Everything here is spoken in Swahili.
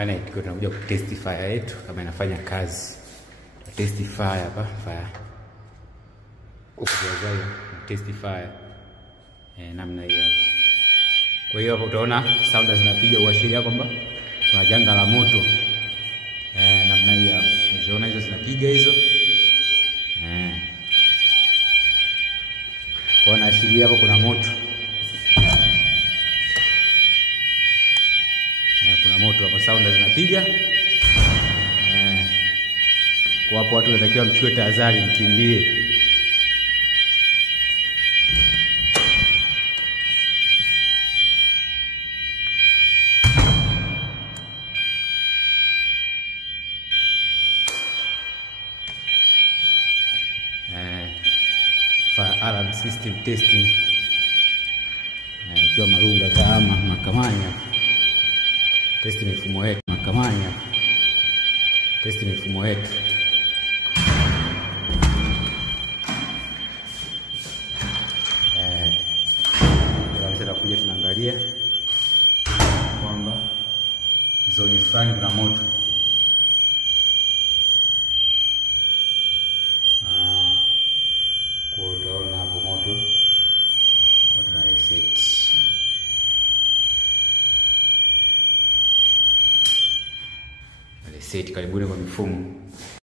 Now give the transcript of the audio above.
Bana tunakuja kutest fire yetu kama inafanya kazi. Test fire hapa, fire. Ukiangalia test fire namna hii hapa. Kwa hiyo hapo utaona sound zinapiga kuashiria kwamba kuna janga la moto. Namna hii hapa. Unaona hizo zinapiga hizo. Kwa naashiria hapo kuna moto. Kuna moto hapo, sound zinapiga. Kwa hapo watu wanatakiwa mchukue tahadhari, mkimbie. Fire alarm system testing. Ikiwa Marunga kama Makamanya. Test mifumo yetu Makamanya. Test mifumo yetu. Tutakuja tunaangalia kwamba zoni fulani kuna moto. Kwa utaona hapo moto. Kwa tuna reset. Reset, karibuni kwa mifumo.